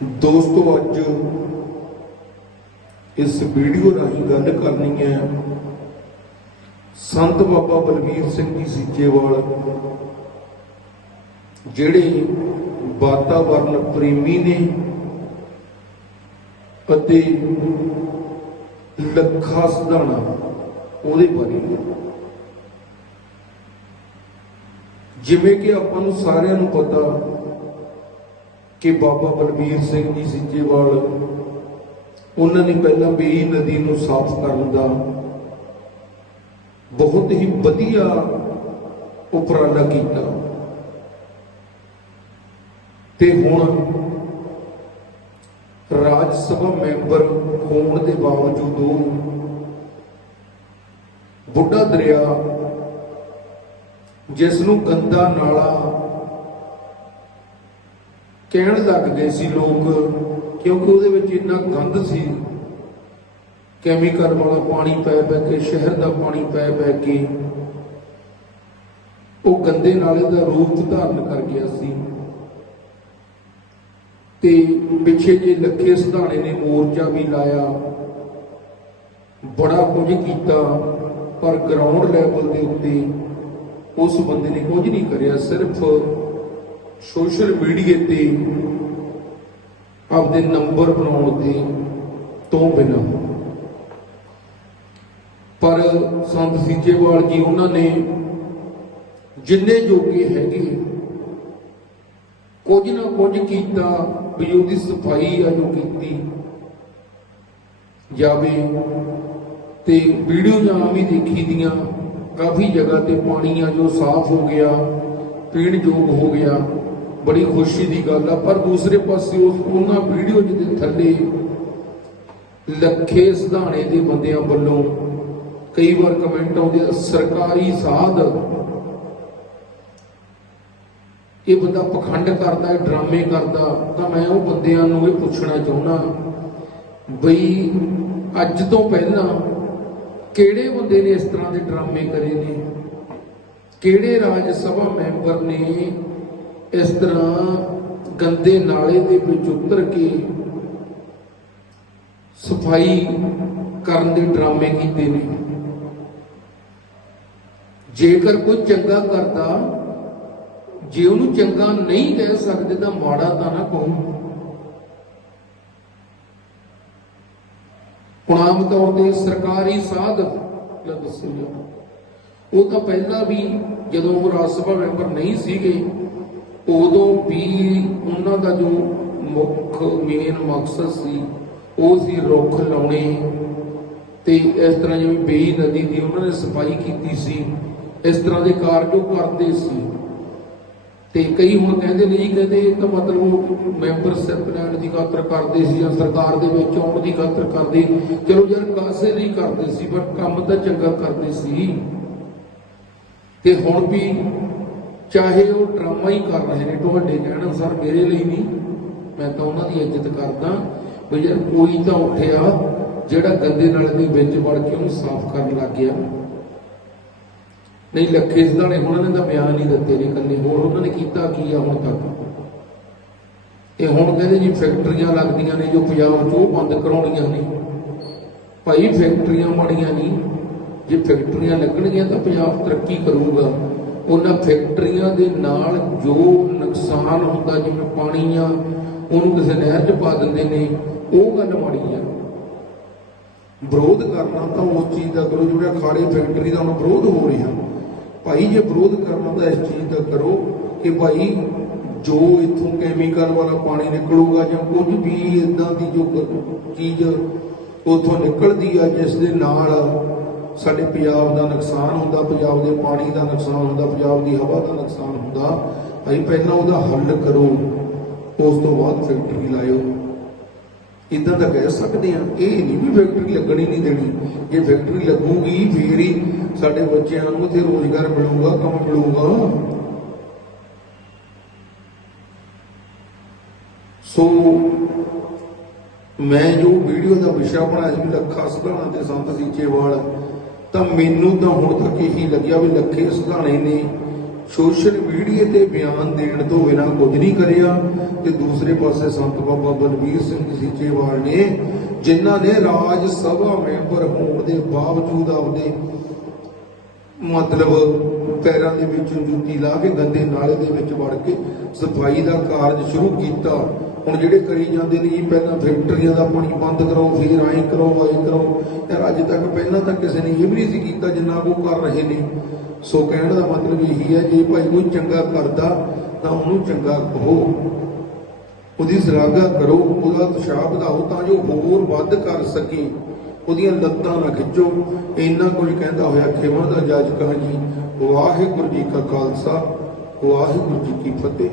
ਦੋਸਤੋ, ਅੱਜ ਇਸ ਵੀਡੀਓ ਰਾਹੀਂ ਗੱਲ ਕਰਨੀ ਹੈ ਸੰਤ ਬਾਬਾ ਬਲਵੀਰ ਸਿੰਘ ਜੀ ਸੀਚੇਵਾਲ, ਜਿਹੜੇ ਵਾਤਾਵਰਨ ਪ੍ਰੇਮੀ ਨੇ ਅਤੇ ਲੱਖਾ ਸਿਧਾਣਾ ਉਹਦੇ ਬਾਰੇ ਜਿਵੇਂ ਕਿ ਆਪਾਂ ਨੂੰ ਸਾਰਿਆਂ ਨੂੰ ਪਤਾ ਕਿ ਬਾਬਾ ਬਲਬੀਰ ਸਿੰਘ ਜੀ ਸਿੱਜੇਵਾਲ ਉਹਨਾਂ ਨੇ ਪਹਿਲਾਂ ਬੇਈ ਨਦੀ ਨੂੰ ਸਾਫ਼ ਕਰਨ ਦਾ ਬਹੁਤ ਹੀ ਵਧੀਆ ਉਪਰਾਲਾ ਕੀਤਾ। ਤੇ ਹੁਣ ਰਾਜ ਸਭਾ ਮੈਂਬਰ ਹੋਣ ਦੇ ਬਾਵਜੂਦ ਉਹ ਬੁੱਢਾ ਦਰਿਆ, ਜਿਸ ਨੂੰ ਗੰਦਾ ਨਾਲਾ ਕਹਿਣ ਲੱਗ ਗਏ ਸੀ ਲੋਕ, ਕਿਉਂਕਿ ਉਹਦੇ ਵਿੱਚ ਇੰਨਾ ਗੰਦ ਸੀ। ਕੈਮੀਕਲ ਵਾਲਾ ਪਾਣੀ ਪੈ ਪੈ ਕੇ, ਸ਼ਹਿਰ ਦਾ ਪਾਣੀ ਪੈ ਪੈ ਕੇ, ਉਹ ਗੰਦੇ ਨਾਲੇ ਦਾ ਰੂਪ ਧਾਰਨ ਕਰ ਗਿਆ ਸੀ। ਤੇ ਪਿੱਛੇ ਜੇ ਲੱਖੇ ਸਿਧਾਣੇ ਨੇ ਮੋਰਚਾ ਵੀ ਲਾਇਆ, ਬੜਾ ਕੁਝ ਕੀਤਾ, ਪਰ ਗਰਾਊਂਡ ਲੈਵਲ ਦੇ ਉੱਤੇ ਉਸ ਬੰਦੇ ਨੇ ਕੁਝ ਨਹੀਂ ਕਰਿਆ, ਸਿਰਫ ਸੋਸ਼ਲ ਮੀਡੀਆ ਤੇ ਆਪਦੇ ਨੰਬਰ ਬਣਾਉਣ ਦੇ ਤੋਂ ਬਿਨਾਂ। ਪਰ ਸੰਤ ਸੀਚੇਵਾਲ ਜੀ, ਉਹਨਾਂ ਨੇ ਜਿੰਨੇ ਜੋਗੇ ਹੈਗੇ, ਕੁਝ ਨਾ ਕੁਝ ਕੀਤਾ, ਵੀ ਉਹਦੀ ਸਫ਼ਾਈ ਆ ਜੋ ਕੀਤੀ ਜਾਵੇ। ਤੇ ਵੀਡੀਓ ਜਾਂ ਵੀ ਦੇਖੀ ਦੀਆਂ, ਕਾਫੀ ਜਗ੍ਹਾ ਤੇ ਪਾਣੀ ਆ ਜੋ ਸਾਫ਼ ਹੋ ਗਿਆ। ਪੀਣ ਯੋਗ ਹੋ ਗਿਆ ਬੜੀ ਖੁਸ਼ੀ ਦੀ ਗੱਲ ਆ ਪਰ ਦੂਸਰੇ ਪਾਸੇ ਉਸ ਉਹਨਾਂ ਵੀਡੀਓ ਦੇ ਥੱਲੇ ਲੱਖੇ ਸਿਧਾਣੇ ਦੇ ਬੰਦਿਆਂ ਵੱਲੋਂ ਕਈ ਵਾਰ ਕਮੈਂਟ ਆਉਂਦੇ ਆ, ਸਰਕਾਰੀ ਸਾਧ। ਇਹ ਬੰਦਾ ਪਖੰਡ ਕਰਦਾ ਹੈ ਡਰਾਮੇ ਕਰਦਾ ਤਾਂ ਮੈਂ ਉਹ ਬੰਦਿਆਂ ਨੂੰ ਇਹ ਪੁੱਛਣਾ ਚਾਹੁੰਦਾ ਬਈ ਅੱਜ ਤੋਂ ਪਹਿਲਾਂ ਕਿਹੜੇ ਬੰਦੇ ਨੇ ਇਸ ਤਰ੍ਹਾਂ ਦੇ ਡਰਾਮੇ ਕਰੇ ਨੇ? ਕਿਹੜੇ ਰਾਜ ਸਭਾ ਮੈਂਬਰ ਨੇ ਇਸ ਤਰ੍ਹਾਂ ਗੰਦੇ ਨਾਲੇ ਦੇ ਵਿੱਚ ਉਤਰ ਕੇ ਸਫ਼ਾਈ ਕਰਨ ਦੇ ਡਰਾਮੇ ਕੀਤੇ ਨੇ? ਜੇਕਰ ਕੋਈ ਚੰਗਾ ਕਰਦਾ, ਜੇ ਉਹਨੂੰ ਚੰਗਾ ਨਹੀਂ ਕਹਿ ਸਕਦੇ ਤਾਂ ਮਾੜਾ ਤਾਂ ਨਾ ਕਹੋ। ਹੁਣ ਆਮ ਤੌਰ ਤੇ ਸਰਕਾਰੀ ਸਾਧ ਲੈ ਉਹ ਤਾਂ ਪਹਿਲਾਂ ਵੀ ਜਦੋਂ ਉਹ ਰਾਜ ਸਭਾ ਮੈਂਬਰ ਨਹੀਂ ਸੀਗੇ, ਉਦੋਂ ਵੀ ਉਹਨਾਂ ਦਾ ਜੋ ਮੁੱਖ ਮੇਨ ਮਕਸਦ ਸੀ, ਉਹ ਸੀ ਰੁੱਖ ਲਾਉਣੇ। ਤੇ ਇਸ ਤਰ੍ਹਾਂ ਜਿਵੇਂ ਬੇਈ ਨਦੀ ਦੀ ਉਹਨਾਂ ਨੇ ਸਫ਼ਾਈ ਕੀਤੀ ਸੀ, ਇਸ ਤਰ੍ਹਾਂ ਦੇ ਕਾਰਜ ਉਹ ਕਰਦੇ ਸੀ। ਤੇ ਕਈ ਹੁਣ ਕਹਿੰਦੇ ਨੇ ਜੀ, ਕਹਿੰਦੇ ਇਹ ਤਾਂ ਮਤਲਬ ਉਹ ਮੈਂਬਰਸ਼ਿਪ ਲੈਣ ਦੀ ਖਾਤਰ ਕਰਦੇ ਸੀ ਜਾਂ ਸਰਕਾਰ ਦੇ ਵਿੱਚ ਆਉਣ ਦੀ ਖਾਤਰ ਕਰਦੇ। ਚਲੋ ਯਾਰ ਕਾਸੇ ਨਹੀਂ ਕਰਦੇ ਸੀ, ਪਰ ਕੰਮ ਤਾਂ ਚੰਗਾ ਕਰਦੇ ਸੀ। ਤੇ ਹੁਣ ਵੀ ਚਾਹੇ ਉਹ ਡਰਾਮਾ ਹੀ ਕਰ ਰਹੇ ਨੇ, ਤੁਹਾਡੇ ਕਹਿਣ ਅਨੁਸਾਰ ਮੇਰੇ ਲਈ ਨਹੀਂ, ਮੈਂ ਤਾਂ ਉਹਨਾਂ ਦੀ ਇੱਜ਼ਤ ਕਰਦਾ ਵੀ ਯਾਰ ਕੋਈ ਤਾਂ ਉੱਠਿਆ, ਜਿਹੜਾ ਗੰਦੇ ਨਾਲੇ ਦੇ ਵਿੱਚ ਵੜ ਕੇ ਉਹਨੂੰ ਸਾਫ਼ ਕਰਨ ਲੱਗ ਗਿਆ। ਨਹੀਂ, ਲੱਖੇ ਸਿਧਾਣੇ ਉਹਨਾਂ ਨੇ ਤਾਂ ਬਿਆਨ ਨਹੀਂ ਦਿੱਤੇ ਨੇ ਕੱਲੇ ਹੋਰ ਉਹਨਾਂ ਨੇ ਕੀਤਾ ਕੀ ਆ ਹੁਣ ਤੱਕ? ਇਹ ਹੁਣ ਕਹਿੰਦੇ ਜੀ ਫੈਕਟਰੀਆਂ ਲੱਗਦੀਆਂ ਨੇ ਜੋ ਪੰਜਾਬ 'ਚ ਉਹ ਬੰਦ ਕਰਾਉਣੀਆਂ ਨੇ। ਭਾਈ, ਫੈਕਟਰੀਆਂ ਮਾੜੀਆਂ ਨਹੀਂ। ਜੇ ਫੈਕਟਰੀਆਂ ਲੱਗਣਗੀਆਂ ਤਾਂ ਪੰਜਾਬ ਤਰੱਕੀ ਕਰੂਗਾ। ਉਹਨਾਂ ਫੈਕਟਰੀਆਂ ਦੇ ਨਾਲ ਜੋ ਨੁਕਸਾਨ ਹੁੰਦਾ, ਜਿਵੇਂ ਪਾਣੀ ਆ ਉਹਨੂੰ ਕਿਸੇ ਨਹਿਰ 'ਚ ਪਾ ਦਿੰਦੇ ਨੇ, ਉਹ ਗੱਲ ਮਾੜੀ ਆ। ਵਿਰੋਧ ਕਰਨਾ ਤਾਂ ਉਸ ਚੀਜ਼ ਦਾ ਕਰੋ ਜਿਹੜਾ ਖਾੜੇ ਫੈਕਟਰੀ ਦਾ ਹੁਣ ਵਿਰੋਧ ਹੋ ਰਿਹਾ। ਭਾਈ, ਜੇ ਵਿਰੋਧ ਕਰਨਾ ਤਾਂ ਇਸ ਚੀਜ਼ ਦਾ ਕਰੋ ਕਿ ਭਾਈ, ਜੋ ਇਥੋਂ ਕੈਮੀਕਲ ਵਾਲਾ ਪਾਣੀ ਨਿਕਲੂਗਾ ਜਾਂ ਕੁਝ ਵੀ ਇਦਾਂ ਦੀ ਜੋ ਚੀਜ਼ ਉਥੋਂ ਨਿਕਲਦੀ ਆ, ਜਿਸ ਦੇ ਨਾਲ ਸਾਡੇ ਪੰਜਾਬ ਦਾ ਨੁਕਸਾਨ ਹੁੰਦਾ, ਪੰਜਾਬ ਦੇ ਪਾਣੀ ਦਾ ਨੁਕਸਾਨ ਹੁੰਦਾ, ਪੰਜਾਬ ਦੀ ਹਵਾ ਦਾ ਨੁਕਸਾਨ ਹੁੰਦਾ ਭਾਈ ਪਹਿਲਾਂ ਉਹਦਾ ਹੱਲ ਕਰੋ, ਉਸ ਤੋਂ ਬਾਅਦ ਫੈਕਟਰੀ ਲਾਇਓ। ਇਦਾਂ ਤਾਂ ਕਹਿ ਸਕਦੇ ਆ ਇਹ ਨਹੀਂ ਵੀ ਫੈਕਟਰੀ ਲੱਗਣੀ ਨਹੀਂ ਦੇਣੀ। ਜੇ ਫੈਕਟਰੀ ਲੱਗੂਗੀ, ਫੇਰ ਹੀ ਸਾਡੇ ਬੱਚਿਆਂ ਨੂੰ ਇੱਥੇ ਰੋਜ਼ਗਾਰ ਮਿਲੂਗਾ, ਕੰਮ ਮਿਲੂਗਾ। ਸੋ ਮੈਂ ਜੋ ਵੀਡੀਓ ਦਾ ਵਿਸ਼ਾ ਬਣਾਇਆ ਸੀ, ਲੱਖਾ ਸਿਧਾਣਾ ਤੇ ਸੰਤ ਸੀਚੇਵਾਲ ਤਾਂ ਮੈਨੂੰ ਤਾਂ ਹੁਣ ਤੱਕ ਇਹੀ ਲੱਗਿਆ ਵੀ ਲੱਖੇ ਸਿਧਾਣੇ ਨੇ ਸੋਸ਼ਲ ਮੀਡੀਆ ਤੇ ਬਿਆਨ ਦੇਣ ਤੋਂ ਬਿਨਾਂ ਕੁਝ ਨਹੀਂ ਕਰਿਆ। ਤੇ ਦੂਸਰੇ ਪਾਸੇ ਸੰਤ ਬਾਬਾ ਬਲਬੀਰ ਸਿੰਘ ਸੀਚੇਵਾਲ ਨੇ, ਜਿਨ੍ਹਾਂ ਨੇ ਰਾਜ ਸਭਾ ਮੈਂਬਰ ਹੋਣ ਦੇ ਬਾਵਜੂਦ ਆਪਣੇ ਮਤਲਬ ਪੈਰਾਂ ਦੇ ਵਿੱਚ ਜੁੱਤੀ ਲਾ ਕੇ ਗੰਦੇ ਨਾਲੇ ਦੇ ਵਿੱਚ ਵੜ ਕੇ ਸਫ਼ਾਈ ਦਾ ਕਾਰਜ ਸ਼ੁਰੂ ਕੀਤਾ। ਹੁਣ ਜਿਹੜੇ ਕਰੀ ਜਾਂਦੇ ਨੇ ਜੀ ਪਹਿਲਾਂ ਫੈਕਟਰੀਆਂ ਦਾ ਪਾਣੀ ਬੰਦ ਕਰੋ ਫਿਰ ਐਂ ਕਰੋ ਐਂ ਕਰੋ ਯਾਰ ਅੱਜ ਤੱਕ ਪਹਿਲਾਂ ਤਾਂ ਕਿਸੇ ਨੇ ਇਹ ਵੀ ਨਹੀਂ ਸੀ ਕੀਤਾ ਜਿੰਨਾ ਉਹ ਕਰ ਰਹੇ ਨੇ। ਸੋ ਕਹਿਣ ਦਾ ਮਤਲਬ ਇਹੀ ਹੈ, ਜੇ ਭਾਈ ਕੋਈ ਚੰਗਾ ਕਰਦਾ, ਤਾਂ ਉਹਨੂੰ ਚੰਗਾ ਕਹੋ। ਉਹਦੀ ਸ਼ਲਾਘਾ ਕਰੋ, ਉਹਦਾ ਉਤਸ਼ਾਹ ਵਧਾਓ, ਤਾਂ ਜੋ ਹੋਰ ਵੱਧ ਕਰ ਸਕੇ। ਉਹਦੀਆਂ ਲੱਤਾਂ ਨਾ ਖਿੱਚੋ। ਇੰਨਾ ਕੁਝ ਕਹਿੰਦਾ ਹੋਇਆ ਖਿਮਣ ਦਾ ਜੱਜ ਕਹਾਂ ਜੀ, ਵਾਹਿਗੁਰੂ ਜੀ ਕਾ ਖਾਲਸਾ, ਵਾਹਿਗੁਰੂ ਜੀ ਕੀ ਫਤਿਹ।